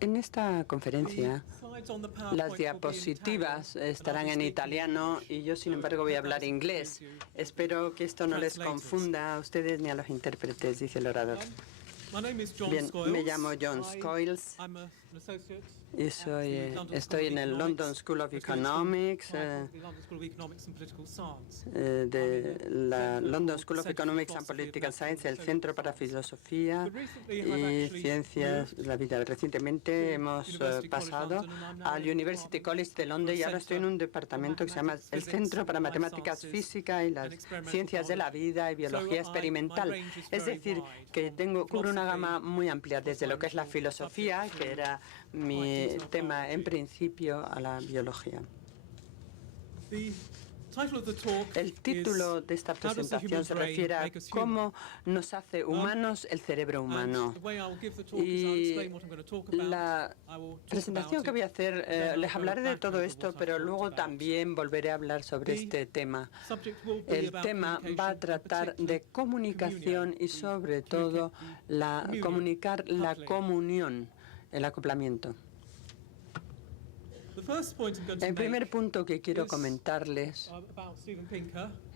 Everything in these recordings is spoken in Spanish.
En esta conferencia, las diapositivas estarán en italiano y yo, sin embargo, voy a hablar inglés. Espero que esto no les confunda a ustedes ni a los intérpretes, dice el orador. Bien, me llamo John Scoils y estoy en el London School of Economics, de la London School of Economics and Political Science, el Centro para Filosofía y Ciencias de la Vida. Recientemente hemos pasado al University College de Londres y ahora estoy en un departamento que se llama el Centro para Matemáticas, Física y las Ciencias de la Vida y Biología Experimental. Es decir, que cubro una gama muy amplia, desde lo que es la filosofía, que era mi tema en principio, a la biología. El título de esta presentación se refiere a cómo nos hace humanos el cerebro humano. Y la presentación que voy a hacer, les hablaré de todo esto, pero luego también volveré a hablar sobre este tema. El tema va a tratar de comunicación y, sobre todo, comunicar la comunión, el acoplamiento. El primer punto que quiero comentarles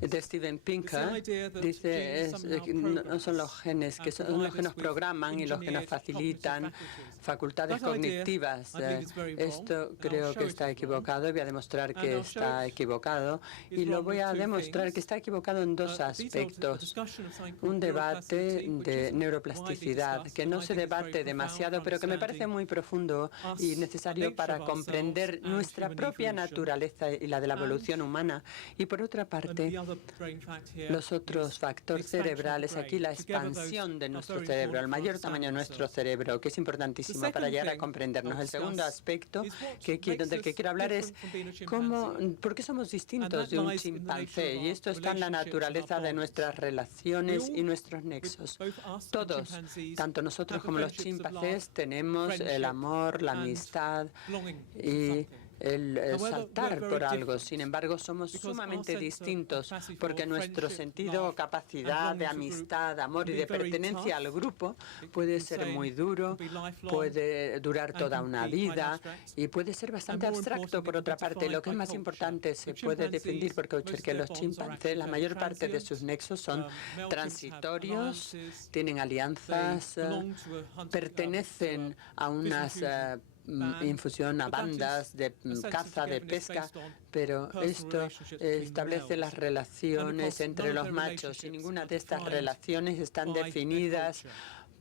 de Steven Pinker dice que no son los genes, que son los que nos programan y los que nos facilitan facultades cognitivas. Esto creo que está equivocado y voy a demostrar que está equivocado. Y lo voy a demostrar que está equivocado en dos aspectos. Un debate de neuroplasticidad que no se debate demasiado, pero que me parece muy profundo y necesario para comprender nuestra propia naturaleza y la de la evolución humana. Y por otra parte, los otros factores cerebrales, aquí la expansión de nuestro cerebro, el mayor tamaño de nuestro cerebro, que es importantísimo para llegar a comprendernos. El segundo aspecto del que quiero hablar es por qué somos distintos de un chimpancé. Y esto está en la naturaleza de nuestras relaciones y nuestros nexos. Todos, tanto nosotros como los chimpancés, tenemos el amor, la amistad y el saltar por algo. Sin embargo, somos sumamente distintos porque nuestro sentido o capacidad de amistad, amor y de pertenencia al grupo puede ser muy duro, puede durar toda una vida y puede ser bastante abstracto. Por otra parte, lo que es más importante, se puede definir porque los chimpancés, la mayor parte de sus nexos son transitorios, tienen alianzas, pertenecen a unas infusión a bandas de caza, de pesca, pero esto establece las relaciones entre los machos y ninguna de estas relaciones están definidas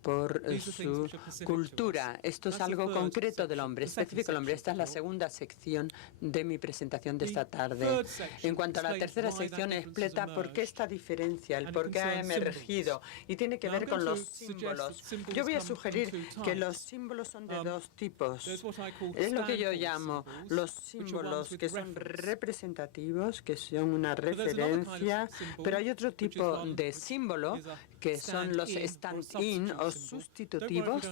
por su cultura. Esto es algo concreto del hombre, específico del hombre. Esta es la segunda sección de mi presentación de esta tarde. En cuanto a la tercera sección, explica por qué esta diferencia, el por qué ha emergido, y tiene que ver con los símbolos. Yo voy a sugerir que los símbolos son de dos tipos. Es lo que yo llamo los símbolos que son representativos, que son una referencia, pero hay otro tipo de símbolo que son los stand-in o sustitutivos.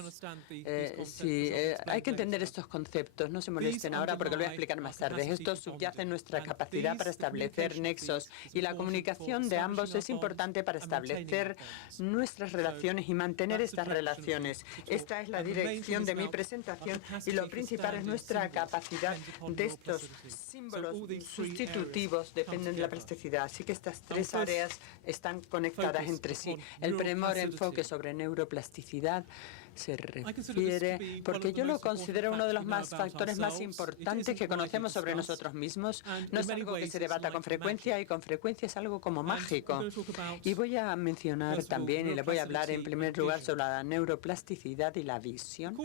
Hay que entender estos conceptos, no se molesten ahora porque lo voy a explicar más tarde. Esto subyace en nuestra capacidad para establecer nexos y la comunicación de ambos es importante para establecer nuestras relaciones y mantener estas relaciones. Esta es la dirección de mi presentación y lo principal es nuestra capacidad de estos símbolos sustitutivos, dependen de la plasticidad. Así que estas tres áreas están conectadas entre sí. El primer enfoque sobre neuroplasticidad se refiere, porque yo lo considero uno de los factores más importantes que conocemos sobre nosotros mismos. No es algo que se debata con frecuencia y con frecuencia es algo como mágico. Y voy a mencionar también, y le voy a hablar en primer lugar sobre la neuroplasticidad y la visión,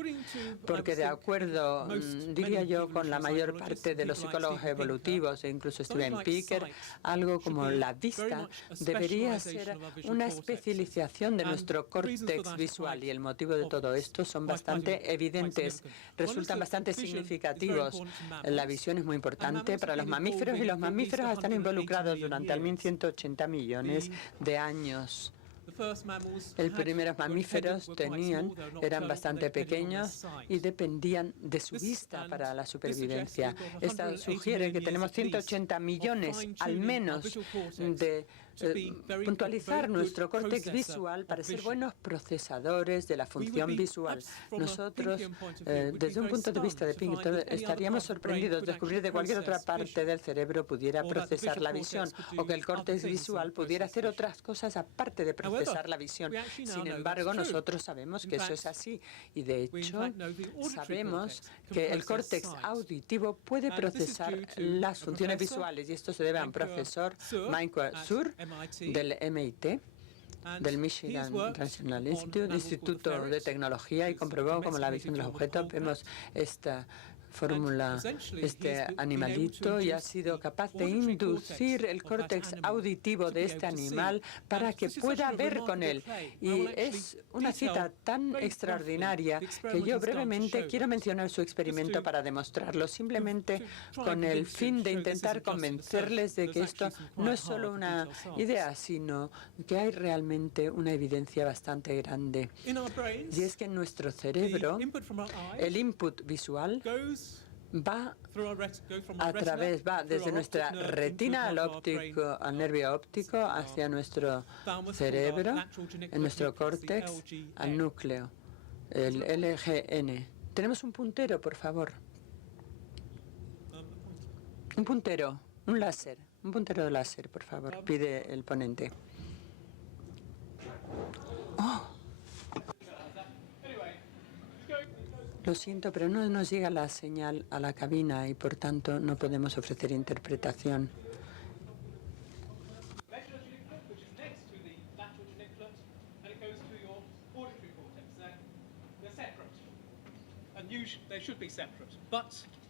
porque de acuerdo, diría yo, con la mayor parte de los psicólogos evolutivos e incluso Steven Pinker, algo como la vista debería ser una especialización de nuestro córtex visual y el motivo de todo esto son bastante evidentes, resultan bastante significativos. La visión es muy importante para los mamíferos y los mamíferos están involucrados durante al menos 180 millones de años. Los primeros mamíferos eran bastante pequeños y dependían de su vista para la supervivencia. Esto sugiere que tenemos 180 millones al menos de puntualizar nuestro córtex visual para ser buenos procesadores de la función visual. Nosotros, desde un punto de vista de Pinkerton, estaríamos sorprendidos de descubrir de cualquier otra parte del cerebro pudiera procesar la visión o que el córtex visual pudiera hacer otras cosas aparte de procesar la visión. Sin embargo, nosotros sabemos que eso es así y, de hecho, sabemos que el córtex auditivo puede procesar las funciones visuales, y esto se debe a un profesor, Michael Sur, del MIT, del Michigan International Instituto de Tecnología, y comprobó como la visión de los objetos. Vemos esta fórmula, este animalito, y ha sido capaz de inducir el córtex auditivo de este animal para que pueda ver con él. Y es una cita tan extraordinaria que yo brevemente quiero mencionar su experimento para demostrarlo, simplemente con el fin de intentar convencerles de que esto no es solo una idea, sino que hay realmente una evidencia bastante grande. Y es que en nuestro cerebro, el input visual va desde nuestra retina al nervio óptico hacia nuestro cerebro, en nuestro córtex, al núcleo, el LGN. Tenemos un puntero, por favor. Un puntero, un láser, un puntero de láser, por favor, pide el ponente. ¡Oh! Lo siento, pero no nos llega la señal a la cabina y, por tanto, no podemos ofrecer interpretación.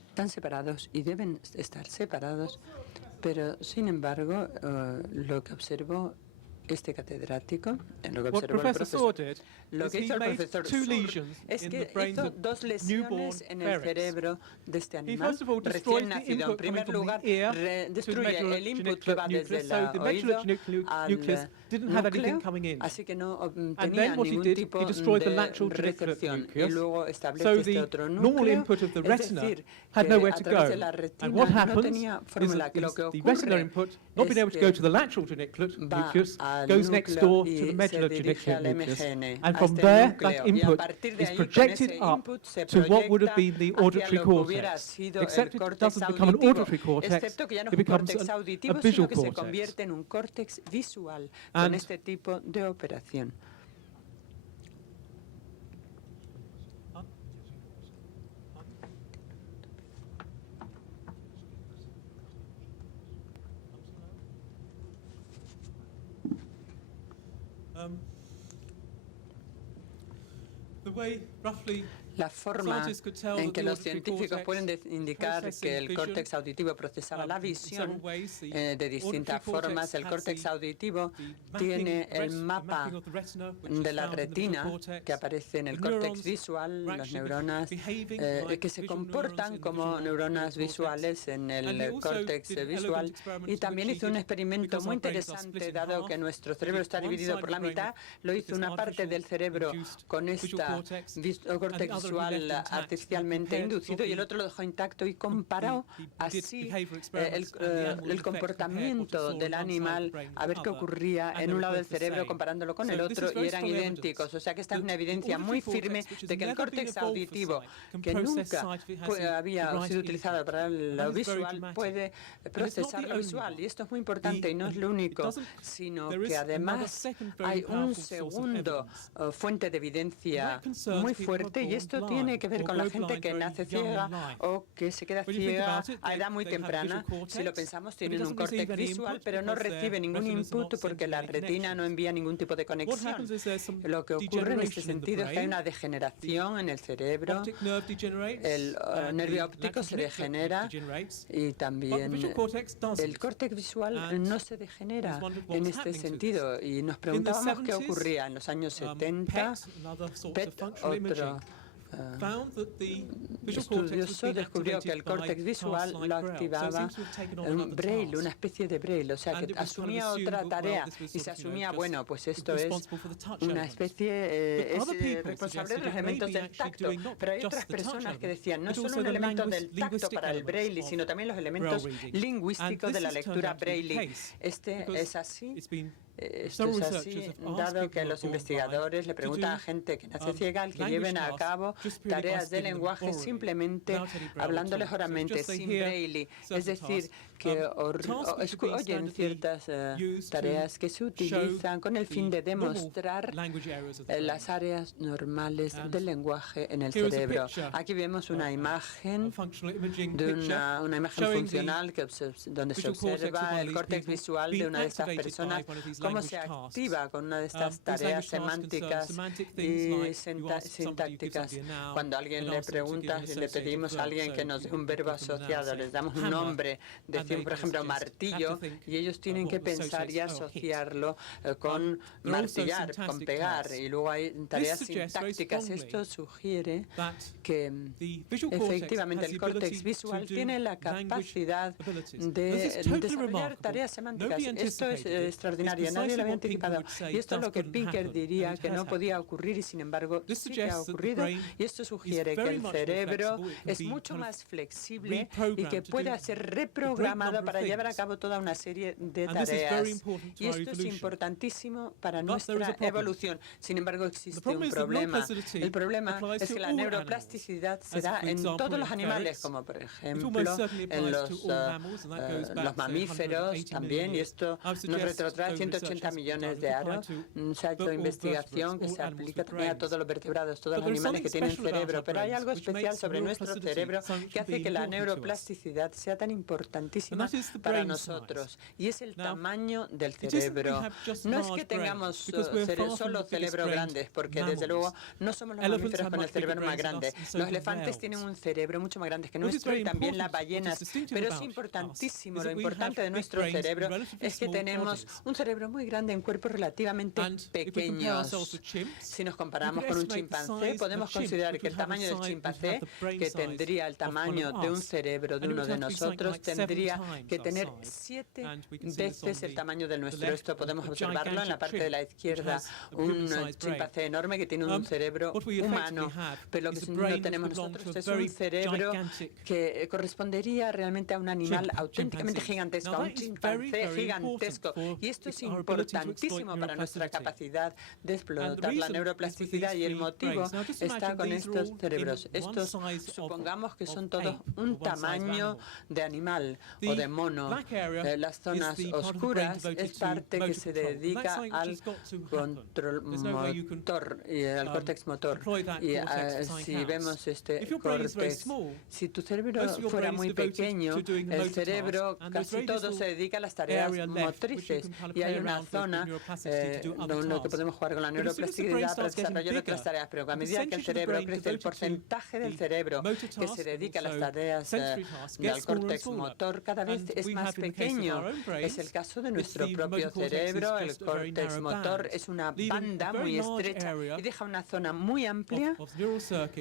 Están separados y deben estar separados, pero, sin embargo, lo que observó este catedrático, lo que observó el profesor, lo que hizo el profesor Sur es que hizo dos lesiones en el cerebro de este animal recién nacido. En primer lugar, destruye el input que va desde el oído al núcleo, así que no tenía ningún tipo de recepción. Y luego establece este otro núcleo, es decir, que a través de la retina no tenía fórmula. Que lo que ocurre es que va al núcleo y se dirige al MGN. From there, that input is projected up to what would have been the auditory cortex. Except it doesn't become an auditory cortex, it becomes a visual cortex. En un córtex visual con este tipo de operación. La forma en que los científicos pueden indicar que el córtex auditivo procesaba la visión de distintas formas. El córtex auditivo tiene el mapa de la retina que aparece en el córtex visual, las neuronas que se comportan como neuronas visuales en el córtex visual. Y también hizo un experimento muy interesante, dado que nuestro cerebro está dividido por la mitad. Lo hizo una parte del cerebro con esta córtex visual artificialmente inducido y el otro lo dejó intacto, y comparó así el comportamiento del animal a ver qué ocurría en un lado del cerebro comparándolo con el otro, y eran idénticos. O sea que esta es una evidencia muy firme de que el córtex auditivo, que nunca había sido utilizado para lo visual, puede procesar lo visual. Y esto es muy importante, y no es lo único, sino que además hay un segundo fuente de evidencia muy fuerte, y esto tiene que ver con la gente que nace ciega o que se queda ciega a edad muy temprana. Si lo pensamos, tienen un córtex visual, pero no recibe ningún input porque la retina no envía ningún tipo de conexión. Lo que ocurre en este sentido es que hay una degeneración en el cerebro, el nervio óptico se degenera, y también el córtex visual no se degenera en este sentido. Y nos preguntábamos qué ocurría en los años 70. PET, otro estudioso descubrió que el córtex visual lo activaba un braille, una especie de braille, o sea, que asumía otra tarea y se asumía, bueno, pues esto es una especie, es responsable de los elementos del tacto, pero hay otras personas que decían, no es solo un elemento del tacto para el braille, sino también los elementos lingüísticos de la lectura braille. Este es así. Esto es así, dado que los investigadores le preguntan a gente que nace ciega que lleven a cabo tareas de lenguaje simplemente hablándoles oralmente, sin braille. Es decir, que oyen ciertas tareas que se utilizan con el fin de demostrar las áreas normales del lenguaje en el cerebro. Aquí vemos una imagen de una imagen funcional donde se observa el córtex visual de una de estas personas, cómo se activa con una de estas tareas semánticas y sintácticas. Cuando a alguien le pregunta, si le pedimos a alguien que nos dé un verbo asociado, les damos un nombre, decimos por ejemplo martillo, y ellos tienen que pensar y asociarlo con martillar, con pegar, y luego hay tareas sintácticas. Esto sugiere que efectivamente el córtex visual tiene la capacidad de desarrollar tareas semánticas. Esto es extraordinario. Nadie lo había anticipado. Y esto es lo que Pinker diría que no podía ocurrir y sin embargo sí que ha ocurrido. Y esto sugiere que el cerebro es mucho más flexible y que puede ser reprogramado para llevar a cabo toda una serie de tareas. Y esto es importantísimo para nuestra evolución. Sin embargo, existe un problema. El problema es que la neuroplasticidad se da en todos los animales, como por ejemplo en los mamíferos también, y esto nos retrotrae 180 millones de años. Se ha hecho investigación que se aplica también a todos los vertebrados, todos los animales que tienen cerebro, pero hay algo especial sobre nuestro cerebro que hace que la neuroplasticidad sea tan importantísima para nosotros, y es el tamaño del cerebro. No es que tengamos solo cerebros grandes, porque desde luego no somos los mamíferos con el cerebro más grande. Los elefantes tienen un cerebro mucho más grande que nuestro y también las ballenas, pero es importantísimo, lo importante de nuestro cerebro es que tenemos un cerebro muy grande en cuerpos relativamente pequeños. Si nos comparamos con un chimpancé, podemos considerar que el tamaño del chimpancé, que tendría el tamaño de un cerebro de uno de nosotros, tendría que tener 7 veces el tamaño del nuestro. Esto podemos observarlo en la parte de la izquierda, un chimpancé enorme que tiene un cerebro humano, pero lo que no tenemos nosotros es un cerebro que correspondería realmente a un animal auténticamente gigantesco, a un chimpancé gigantesco. Y esto es importantísimo para nuestra capacidad de explotar la neuroplasticidad, y el motivo está con estos cerebros. Estos supongamos que son todos un tamaño de animal o de mono. Las zonas oscuras es parte que se dedica al control motor y al córtex motor. Y si vemos este córtex, si tu cerebro fuera muy pequeño, el cerebro casi todo se dedica a las tareas motrices, y hay una zona donde podemos jugar con la neuroplasticidad para desarrollar otras tareas, pero a medida que el cerebro crece, el porcentaje del cerebro que se dedica a las tareas del córtex motor cada vez es más pequeño. Es el caso de nuestro propio cerebro. El córtex motor es una banda muy estrecha y deja una zona muy amplia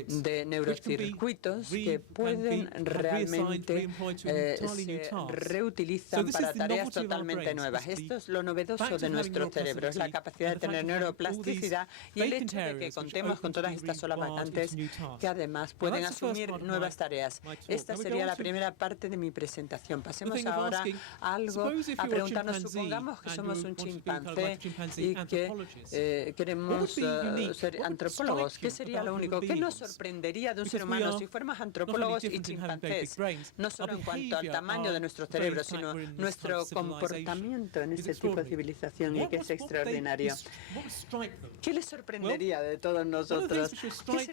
de neurocircuitos que pueden realmente se reutilizan para tareas totalmente nuevas. Esto es lo novedoso de nuestro cerebro, es la capacidad de tener neuroplasticidad y el hecho de que contemos con todas estas zonas vacantes que además pueden asumir nuevas tareas. Esta sería la primera parte de mi presentación. Pasemos ahora a preguntarnos, supongamos que somos un chimpancé y que queremos ser antropólogos. ¿Qué sería lo único? ¿Qué nos sorprendería de un ser humano si fuéramos antropólogos y chimpancés? No solo en cuanto al tamaño de nuestro cerebro, sino nuestro comportamiento en este tipo de civilización, y que es extraordinario. ¿Qué les sorprendería de todos nosotros?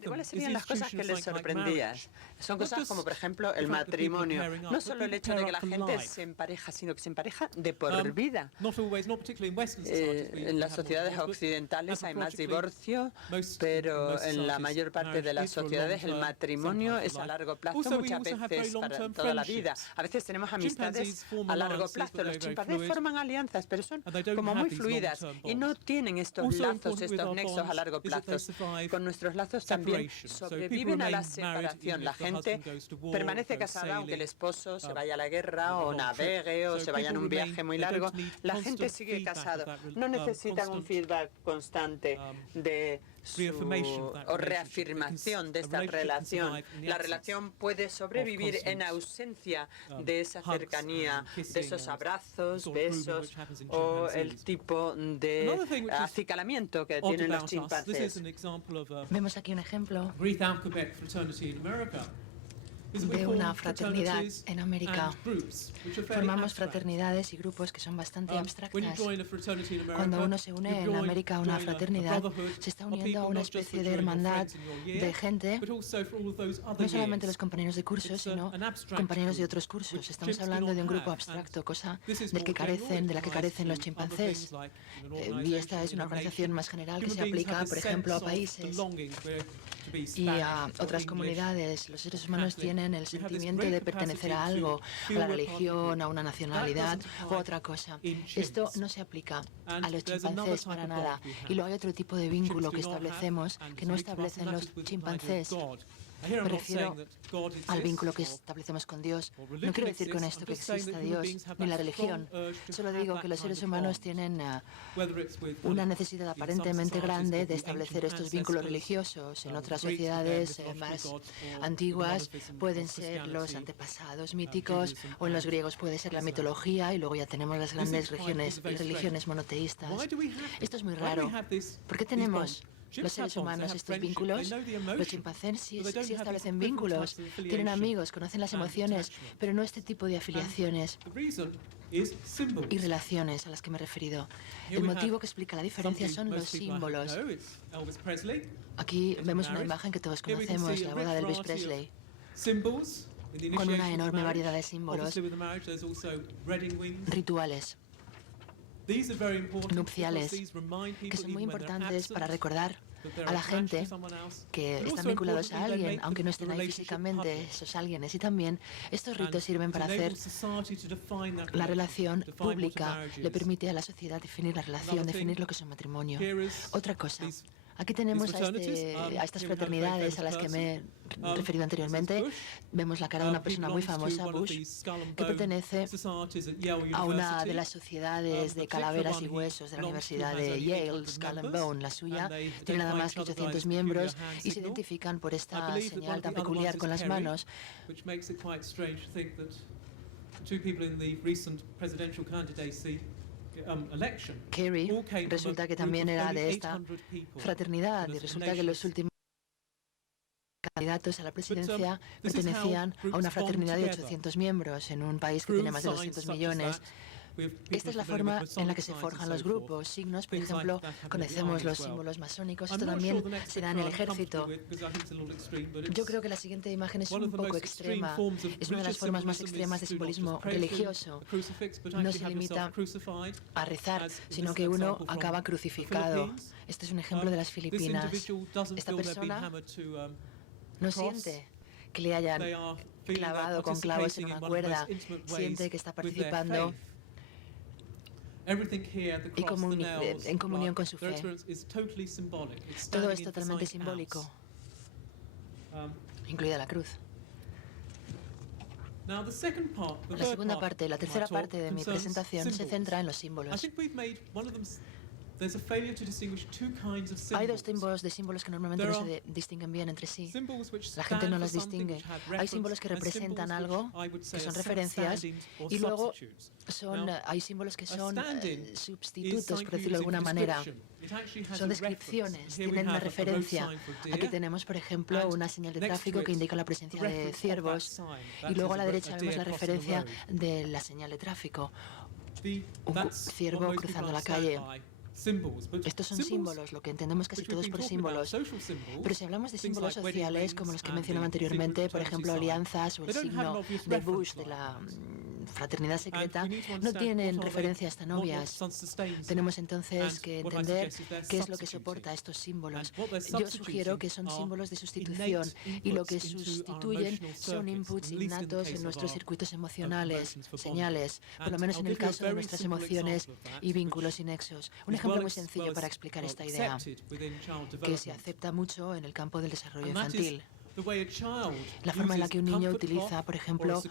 ¿Cuáles serían las cosas que les sorprendían? Son cosas como, por ejemplo, el matrimonio. No solo el hecho de que la gente se empareja, sino que se empareja de por vida. En las sociedades occidentales hay más divorcio, pero en la mayor parte de las sociedades el matrimonio es a largo plazo, muchas veces para toda la vida. A veces tenemos amistades a largo plazo. Los chimpancés forman alianzas, pero son como muy fluidas y no tienen estos lazos, estos nexos a largo plazo. Con nuestros lazos también sobreviven a la separación. La gente permanece casada aunque el esposo se vaya a la guerra o navegue o se vaya en un viaje muy largo. La gente sigue casado. No necesitan un feedback constante de o reafirmación de esta relación. La relación puede sobrevivir en ausencia de esa cercanía, de esos abrazos, besos o el tipo de acicalamiento que tienen los chimpancés. Vemos aquí un ejemplo de una fraternidad en América. Formamos fraternidades y grupos que son bastante abstractas. Cuando uno se une en América a una fraternidad, se está uniendo a una especie de hermandad de gente, no solamente los compañeros de cursos, sino compañeros de otros cursos. Estamos hablando de un grupo abstracto, cosa de la que carecen los chimpancés. Y esta es una organización más general que se aplica, por ejemplo, a países y a otras comunidades. Los seres humanos tienen el sentimiento de pertenecer a algo, a la religión, a una nacionalidad o a otra cosa. Esto no se aplica a los chimpancés para nada. Y luego hay otro tipo de vínculo que establecemos que no establecen los chimpancés. Me refiero al vínculo que establecemos con Dios. No quiero decir con esto que exista Dios ni la religión. Solo digo que los seres humanos tienen una necesidad aparentemente grande de establecer estos vínculos religiosos. En otras sociedades más antiguas pueden ser los antepasados míticos, o en los griegos puede ser la mitología, y luego ya tenemos las grandes religiones monoteístas. Esto es muy raro. ¿Por qué tenemos los seres humanos estos vínculos? Los chimpancés sí establecen vínculos, tienen amigos, conocen las emociones, pero no este tipo de afiliaciones y relaciones a las que me he referido. El motivo que explica la diferencia son los símbolos. Aquí vemos una imagen que todos conocemos, la boda de Elvis Presley, con una enorme variedad de símbolos, rituales nupciales, que son muy importantes para recordar a la gente que están vinculados a alguien, aunque no estén ahí físicamente esos alguienes. Y también estos ritos sirven para hacer la relación pública, le permite a la sociedad definir la relación, definir lo que es un matrimonio. Otra cosa. Aquí tenemos a estas fraternidades a las que me he referido anteriormente. Vemos la cara de una persona muy famosa, Bush, que pertenece a una de las sociedades de calaveras y huesos de la Universidad de Yale, Skull and Bone. La suya tiene nada más que 800 miembros y se identifican por esta señal tan peculiar con las manos. Kerry resulta que también era de esta fraternidad, y resulta que los últimos candidatos a la presidencia pertenecían a una fraternidad de 800 miembros en un país que tiene más de 200 millones. Esta es la forma en la que se forjan los grupos, signos. Por ejemplo, conocemos los símbolos masónicos. Esto también se da en el ejército. Yo creo que la siguiente imagen es un poco extrema. Es una de las formas más extremas de simbolismo religioso. No se limita a rezar, sino que uno acaba crucificado. Este es un ejemplo de las Filipinas. Esta persona no siente que le hayan clavado con clavos en una cuerda. Siente que está participando y en comunión con su fe. Todo es totalmente simbólico, incluida la cruz. La segunda parte, la tercera parte de mi presentación se centra en los símbolos. Hay dos tipos de símbolos que normalmente no se distinguen bien entre sí. La gente no los distingue. Hay símbolos que representan algo, que son referencias, y luego hay símbolos que son sustitutos, por decirlo de alguna manera. Son descripciones, tienen una referencia. Aquí tenemos, por ejemplo, una señal de tráfico que indica la presencia de ciervos, y luego a la derecha vemos la referencia de la señal de tráfico, un ciervo cruzando la calle. Estos son símbolos, lo que entendemos casi todos por símbolos. Pero si hablamos de símbolos sociales, como los que mencionaba anteriormente, por ejemplo, alianzas o el signo de Bush fraternidad secreta no tienen referencias tan obvias. Tenemos entonces que entender qué es lo que soporta estos símbolos. Yo sugiero que son símbolos de sustitución y lo que sustituyen son inputs innatos en nuestros circuitos emocionales, señales, por lo menos en el caso de nuestras emociones y vínculos y nexos. Un ejemplo muy sencillo para explicar esta idea, que se acepta mucho en el campo del desarrollo infantil. La forma en la que un niño utiliza, por ejemplo,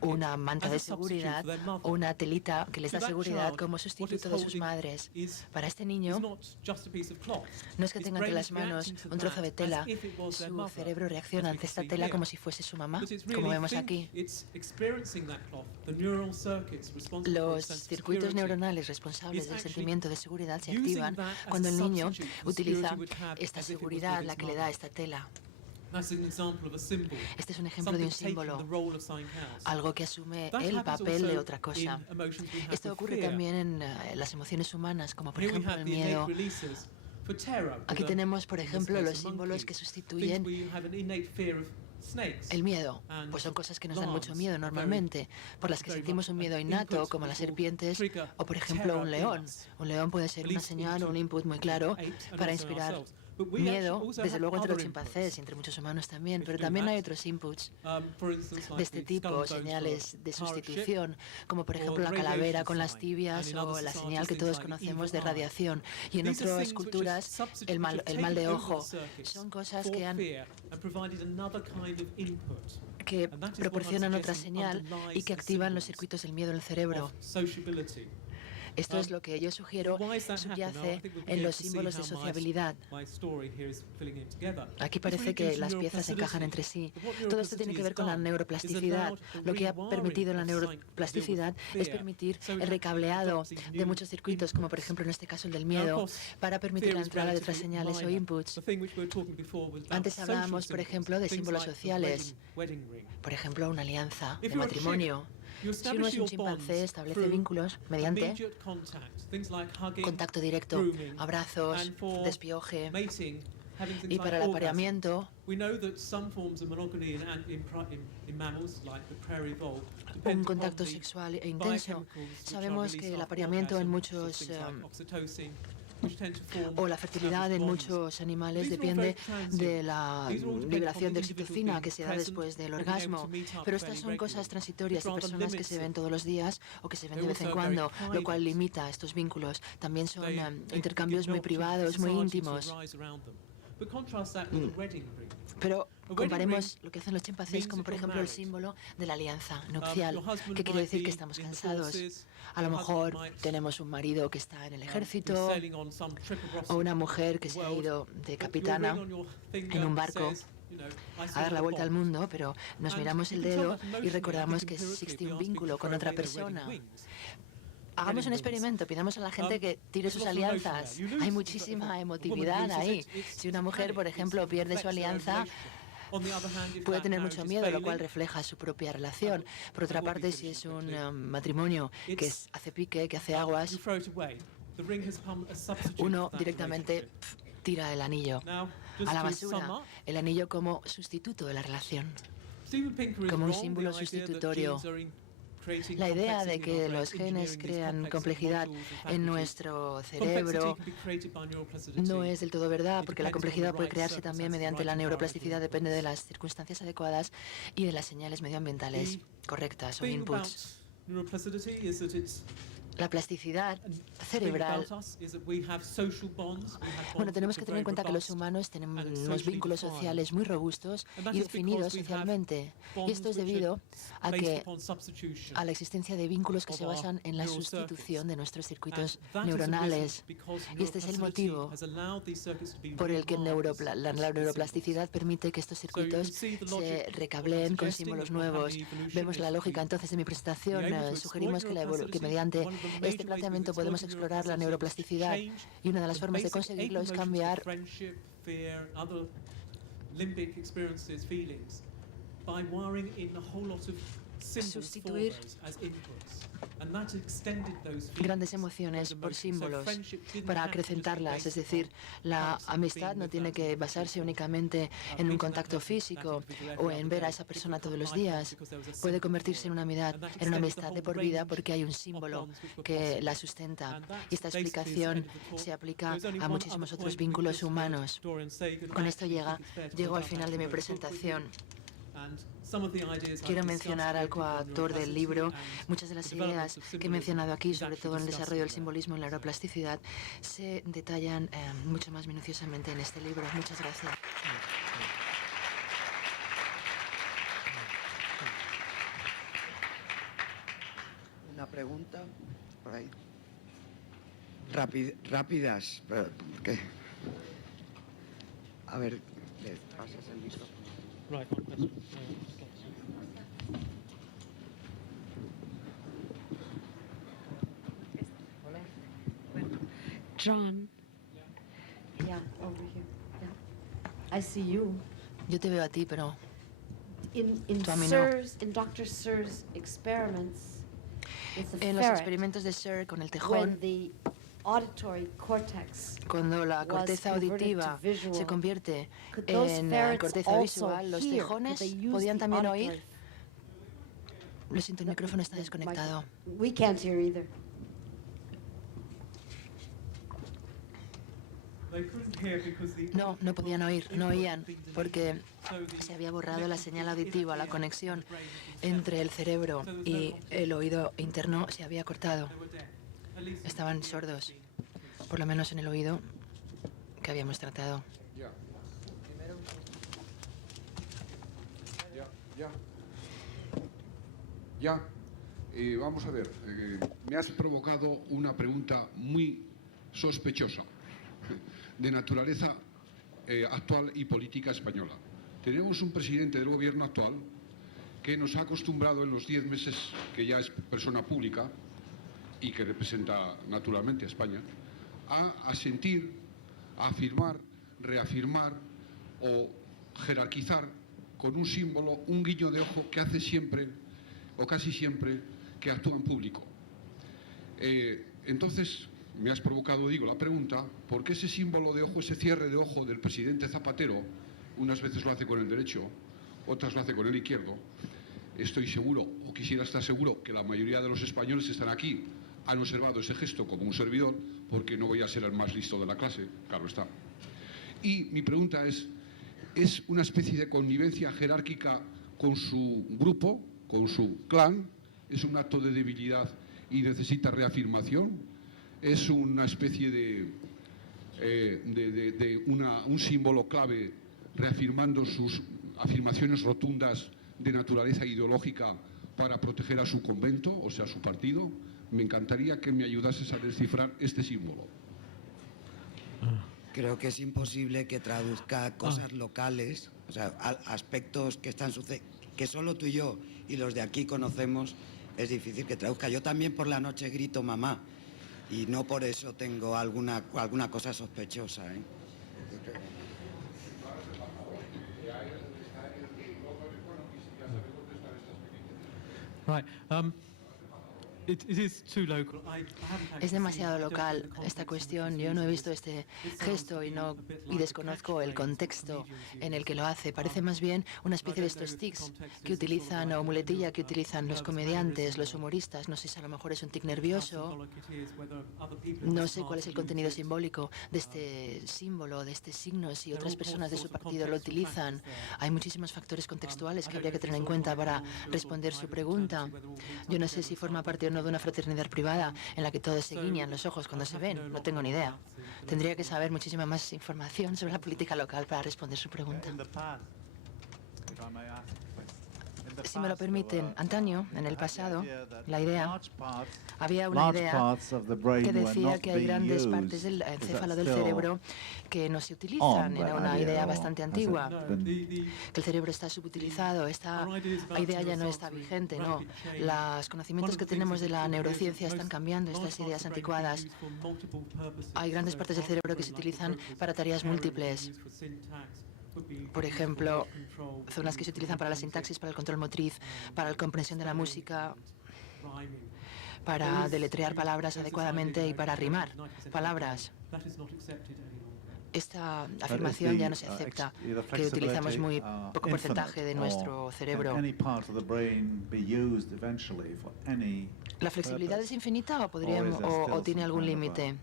una manta de seguridad o una telita que les da seguridad como sustituto de sus madres. Para este niño, no es que tenga entre las manos un trozo de tela, su cerebro reacciona ante esta tela como si fuese su mamá, como vemos aquí. Los circuitos neuronales responsables del sentimiento de seguridad se activan cuando el niño utiliza esta seguridad, la que le da esta tela. Este es un ejemplo de un símbolo, algo que asume el papel de otra cosa. Esto ocurre también en las emociones humanas, como por ejemplo el miedo. Aquí tenemos, por ejemplo, los símbolos que sustituyen el miedo, pues son cosas que nos dan mucho miedo normalmente, por las que sentimos un miedo innato, como las serpientes o, por ejemplo, un león. Un león puede ser una señal o un input muy claro para inspirar miedo, desde luego entre los chimpancés y entre muchos humanos también, pero también hay otros inputs de este tipo, señales de sustitución, como por ejemplo la calavera con las tibias o la señal que todos conocemos de radiación. Y en otras culturas, el mal de ojo. Son cosas que proporcionan otra señal y que activan los circuitos del miedo en el cerebro. Esto es lo que yo sugiero subyace en los símbolos de sociabilidad. Aquí parece que las piezas encajan entre sí. Todo esto tiene que ver con la neuroplasticidad. Lo que ha permitido la neuroplasticidad es permitir el recableado de muchos circuitos, como por ejemplo en este caso el del miedo, para permitir la entrada de otras señales o inputs. Antes hablábamos, por ejemplo, de símbolos sociales. Por ejemplo, una alianza de matrimonio. Si uno es un chimpancé, establece vínculos mediante contacto directo, abrazos, despioje. Y para el apareamiento, un contacto sexual e intenso. Sabemos que el apareamiento en muchos o la fertilidad en muchos animales depende de la liberación de oxitocina que se da después del orgasmo. Pero estas son cosas transitorias de personas que se ven todos los días o que se ven de vez en cuando, lo cual limita estos vínculos. También son intercambios muy privados, muy íntimos. Pero comparemos lo que hacen los chimpancés como por ejemplo el símbolo de la alianza nupcial, que quiere decir que estamos cansados. A lo mejor tenemos un marido que está en el ejército o una mujer que se ha ido de capitana en un barco a dar la vuelta al mundo, pero nos miramos el dedo y recordamos que existe un vínculo con otra persona. Hagamos un experimento, pidamos a la gente que tire sus alianzas. Hay muchísima emotividad ahí. Si una mujer, por ejemplo, pierde su alianza, puede tener mucho miedo, lo cual refleja su propia relación. Por otra parte, si es un matrimonio que hace pique, que hace aguas, uno directamente tira el anillo a la basura, el anillo como sustituto de la relación, como un símbolo sustitutorio. La idea de que los genes crean complejidad en nuestro cerebro no es del todo verdad, porque la complejidad puede crearse también mediante la neuroplasticidad, depende de las circunstancias adecuadas y de las señales medioambientales correctas o inputs. La plasticidad cerebral. Bueno, tenemos que tener en cuenta que los humanos tenemos vínculos sociales muy robustos y definidos socialmente. Y esto es debido a la existencia de vínculos que se basan en la sustitución de nuestros circuitos neuronales. Y este es el motivo por el que la neuroplasticidad permite que estos circuitos se recableen con símbolos nuevos. Vemos la lógica entonces de mi presentación. Sugerimos que mediante este planteamiento podemos explorar la neuroplasticidad y una de las formas de conseguirlo es cambiar sustituir grandes emociones por símbolos para acrecentarlas. Es decir, la amistad no tiene que basarse únicamente en un contacto físico o en ver a esa persona todos los días. Puede convertirse en una amistad de por vida porque hay un símbolo que la sustenta. Y esta explicación se aplica a muchísimos otros vínculos humanos. Con esto llego al final de mi presentación. Quiero mencionar al coautor del libro. Muchas de las ideas que he mencionado aquí, sobre todo en el desarrollo del simbolismo en la neuroplasticidad, se detallan mucho más minuciosamente en este libro. Muchas gracias. Una pregunta por ahí. Rápidas. ¿Qué? A ver, ¿le pasas el micrófono? John. Yeah, over here. Yeah. I see you. Yo te veo a ti, pero In tú a mí no. Dr. Sear's experiments, En los experimentos de Sear con el tejón, cuando la corteza auditiva se convierte en corteza visual, ¿los tejones podían también oír? Lo siento, el micrófono está desconectado. We can't hear either. No podían oír, no oían, porque se había borrado la señal auditiva, la conexión entre el cerebro y el oído interno se había cortado. Estaban sordos, por lo menos en el oído que habíamos tratado. Vamos a ver, me has provocado una pregunta muy sospechosa de naturaleza actual y política española. Tenemos un presidente del gobierno actual que nos ha acostumbrado en los 10 meses que ya es persona pública y que representa naturalmente a España, a asentir, a afirmar, reafirmar o jerarquizar con un símbolo, un guiño de ojo que hace siempre o casi siempre que actúa en público. Entonces, me has provocado, digo, la pregunta, ¿por qué ese símbolo de ojo, ese cierre de ojo del presidente Zapatero, unas veces lo hace con el derecho, otras lo hace con el izquierdo? Estoy seguro, o quisiera estar seguro, que la mayoría de los españoles que están aquí han observado ese gesto como un servidor, porque no voy a ser el más listo de la clase, claro está. Y mi pregunta ¿es una especie de connivencia jerárquica con su grupo, con su clan? ¿Es un acto de debilidad y necesita reafirmación? ¿Es una especie de un símbolo clave reafirmando sus afirmaciones rotundas de naturaleza ideológica para proteger a su convento, o sea, a su partido? Me encantaría que me ayudases a descifrar este símbolo. Creo que es imposible que traduzca cosas locales, o sea, aspectos que están que solo tú y yo y los de aquí conocemos, es difícil que traduzca. Yo también por la noche grito mamá y no por eso tengo alguna cosa sospechosa, ¿eh? Right. Es demasiado local esta cuestión. Yo no he visto este gesto y desconozco el contexto en el que lo hace. Parece más bien una especie de estos tics que utilizan, o muletilla que utilizan los comediantes, los humoristas. No sé si a lo mejor es un tic nervioso. No sé cuál es el contenido simbólico de este símbolo, de este signo, si otras personas de su partido lo utilizan. Hay muchísimos factores contextuales que habría que tener en cuenta para responder su pregunta. Yo no sé si forma parte o no de una fraternidad privada en la que todos se guiñan los ojos cuando se ven. No tengo ni idea. Tendría que saber muchísima más información sobre la política local para responder su pregunta. Si me lo permiten, Antonio, en el pasado, había una idea que decía que hay grandes partes del encéfalo del cerebro que no se utilizan. Era una idea bastante antigua, que el cerebro está subutilizado. Esta idea ya no está vigente, no. Los conocimientos que tenemos de la neurociencia están cambiando, estas ideas anticuadas. Hay grandes partes del cerebro que se utilizan para tareas múltiples. Por ejemplo, zonas que se utilizan para la sintaxis, para el control motriz, para la comprensión de la música, para deletrear palabras adecuadamente y para rimar palabras. Esta afirmación ya no se acepta, que utilizamos muy poco porcentaje de nuestro cerebro. ¿La flexibilidad es infinita o tiene algún límite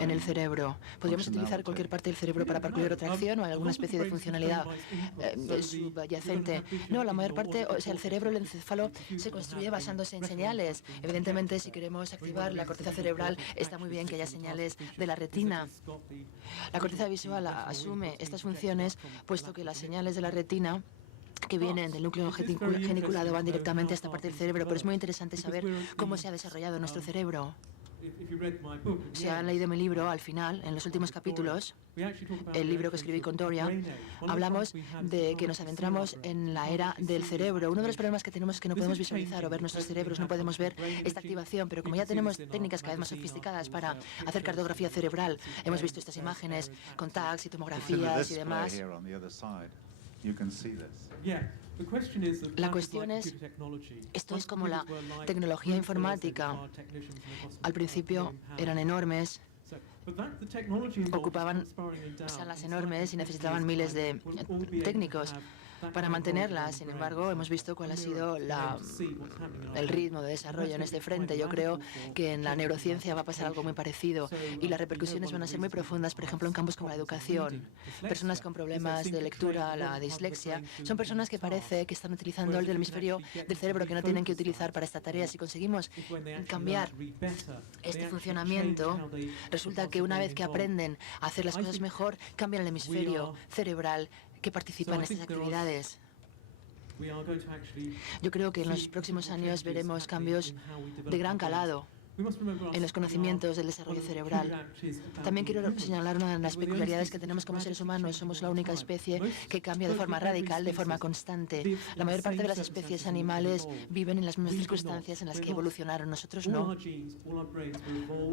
en el cerebro? ¿Podríamos utilizar cualquier parte del cerebro para calcular otra acción o hay alguna especie de funcionalidad subyacente? No, la mayor parte, o sea, el cerebro, el encéfalo, se construye basándose en señales. Evidentemente, si queremos activar la corteza cerebral, está muy bien que haya señales de la retina. La corteza visual asume estas funciones, puesto que las señales de la retina que vienen del núcleo geniculado van directamente a esta parte del cerebro, pero es muy interesante saber cómo se ha desarrollado nuestro cerebro. Si han leído mi libro, al final, en los últimos capítulos, el libro que escribí con Dorian, hablamos de que nos adentramos en la era del cerebro. Uno de los problemas que tenemos es que no podemos visualizar o ver nuestros cerebros, no podemos ver esta activación, pero como ya tenemos técnicas cada vez más sofisticadas para hacer cartografía cerebral, hemos visto estas imágenes con tags y tomografías y demás. La cuestión es, esto es como la tecnología informática. Al principio eran enormes, ocupaban salas enormes y necesitaban miles de técnicos para mantenerlas. Sin embargo, hemos visto cuál ha sido el ritmo de desarrollo en este frente. Yo creo que en la neurociencia va a pasar algo muy parecido y las repercusiones van a ser muy profundas, por ejemplo, en campos como la educación. Personas con problemas de lectura, la dislexia, son personas que parece que están utilizando el hemisferio del cerebro que no tienen que utilizar para esta tarea. Si conseguimos cambiar este funcionamiento, resulta que una vez que aprenden a hacer las cosas mejor, cambian el hemisferio cerebral que participa en estas actividades. Yo creo que en los próximos años veremos cambios de gran calado en los conocimientos del desarrollo cerebral. También quiero señalar una de las peculiaridades que tenemos como seres humanos. Somos la única especie que cambia de forma radical, de forma constante. La mayor parte de las especies animales viven en las mismas circunstancias en las que evolucionaron. Nosotros no.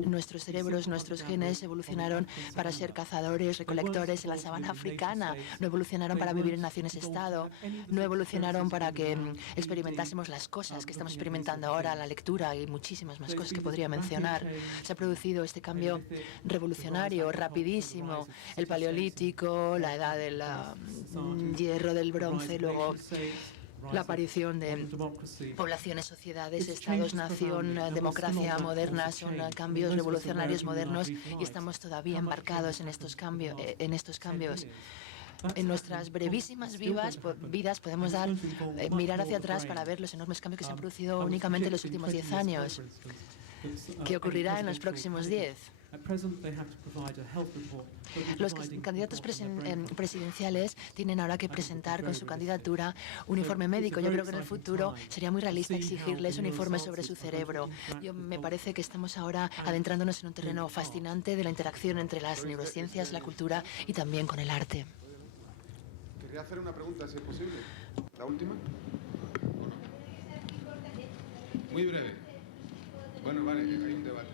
Nuestros cerebros, nuestros genes evolucionaron para ser cazadores, recolectores en la sabana africana. No evolucionaron para vivir en naciones-estado. No evolucionaron para que experimentásemos las cosas que estamos experimentando ahora, la lectura y muchísimas más cosas que podría mencionar. Se ha producido este cambio revolucionario, rapidísimo. El paleolítico, la edad del hierro, del bronce, luego la aparición de poblaciones, sociedades, estados, nación, democracia moderna, son cambios revolucionarios modernos y estamos todavía embarcados en estos cambios. En nuestras brevísimas vidas podemos mirar hacia atrás para ver los enormes cambios que se han producido únicamente en los últimos 10 años. ¿Qué ocurrirá en los próximos 10? Los candidatos presidenciales tienen ahora que presentar con su candidatura un informe médico. Yo creo que en el futuro sería muy realista exigirles un informe sobre su cerebro. Me parece que estamos ahora adentrándonos en un terreno fascinante de la interacción entre las neurociencias, la cultura y también con el arte. Quería hacer una pregunta, si es posible. ¿La última? Muy breve. Bueno, vale, hay un debate.